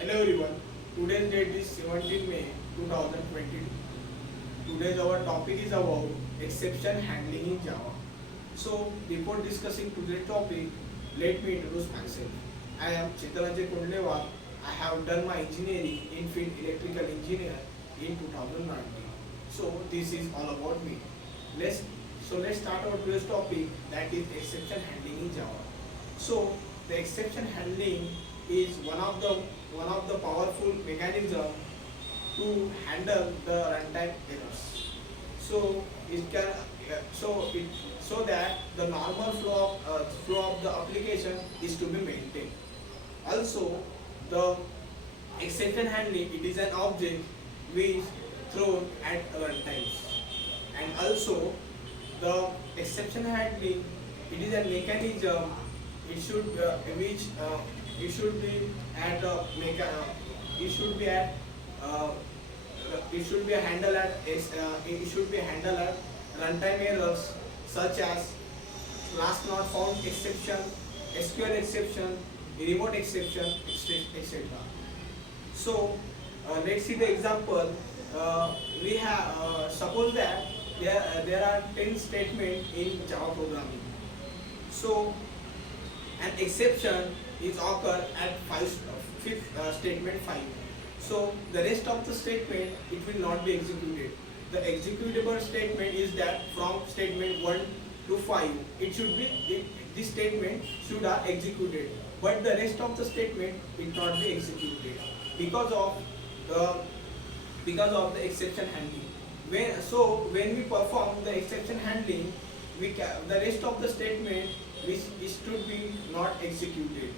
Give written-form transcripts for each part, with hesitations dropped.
Hello everyone. Today's date is 17 May 2022. Today's our topic is about exception handling in Java. So before discussing today's topic, let me introduce myself. I am Chittaranjan Kundlewal. I have done my engineering in field electrical engineer in 2019. So this is all about me. Let's let's start our today's topic, that is exception handling in Java. So the exception handling is one of the powerful mechanism to handle the runtime errors. So it can so that the normal flow of the application is to be maintained. Also, the exception handling, it is an object which thrown at runtimes, and also the exception handling, it is a mechanism. It should which it should be at it should be at uh, it should be handled at it should be handled at runtime errors such as last not found exception, SQL exception, remote exception, etc. So let's see the example. We have suppose that there are 10 statements in Java programming. So an exception is occur at fifth statement 5. So the rest of the statement, it will not be executed. The executable statement is that from statement 1 to 5 it should be this statement should are executed, but the rest of the statement it not be executed because of the exception handling. When we perform the exception handling, the rest of the statement which is to be not executed.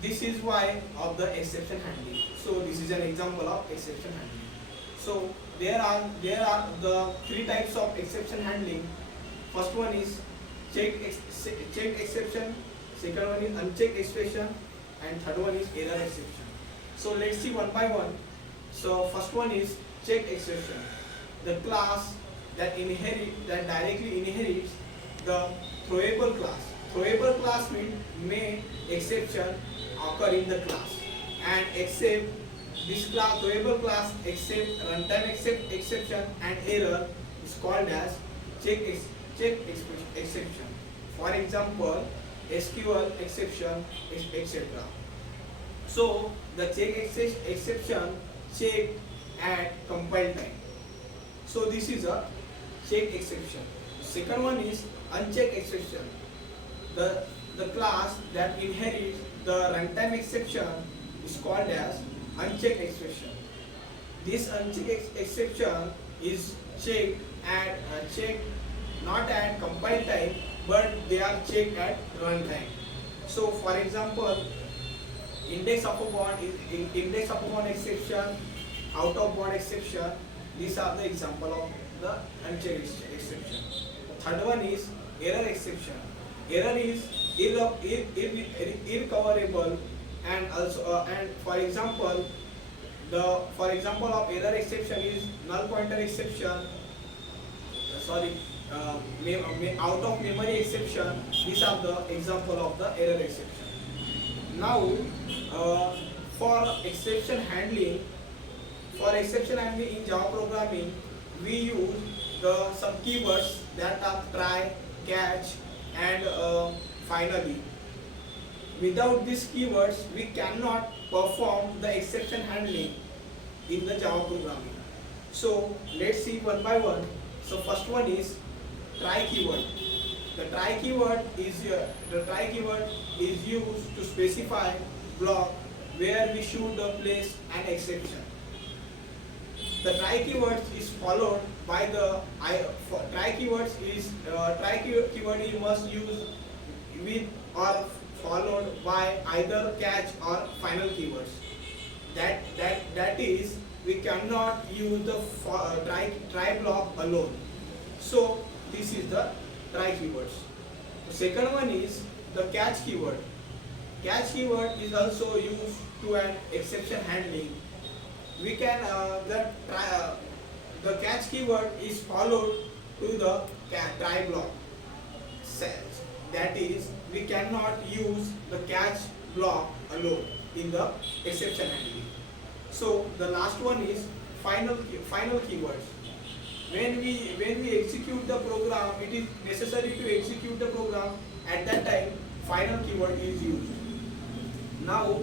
This is why of the exception handling. So this is an example of exception handling. So there are the three types of exception handling. First one is checked exception, second one is unchecked exception, and third one is error exception. So let's see one by one. So first one is checked exception. The class that directly inherits the throwable class. Throwable class means may exception occur in the class, and except this class throwable class except runtime exception and error is called as exception. For example, SQL exception, etc. So the exception check at compile time. So this is a check exception. Second one is unchecked exception. The class that inherits the runtime exception is called as unchecked exception. This unchecked exception is checked not at compile time, but they are checked at runtime. So for example, index of a bond exception, out of bond exception. These are the example of the unchecked exception. The third one is error exception. Error is irrecoverable, and also and for example of error exception is null pointer exception. Out of memory exception. These are the example of the error exception. Now for exception handling. For exception handling in Java programming, we use some keywords that are try, catch, and finally. Without these keywords, we cannot perform the exception handling in the Java programming. So let's see one by one. So first one is try keyword. The try keyword is used to specify block where we should place an exception. The try keyword is followed by the try keyword you must use with or followed by either catch or final keywords. That is, we cannot use the try block alone. So this is the try keywords. The second one is the catch keyword. Catch keyword is also used to an exception handling. We can the catch keyword is followed to the try block. That is, we cannot use the catch block alone. in the exception handling. So the last one is final keywords. When we execute the program, it is necessary to execute the program. At that time, final keyword is used. Now,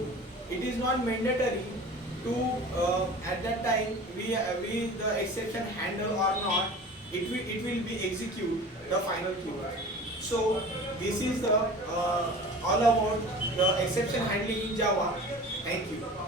it is not mandatory to at that time we the exception handle or not. It will be execute the final keyword. So this is the all about the exception handling in Java. Thank you.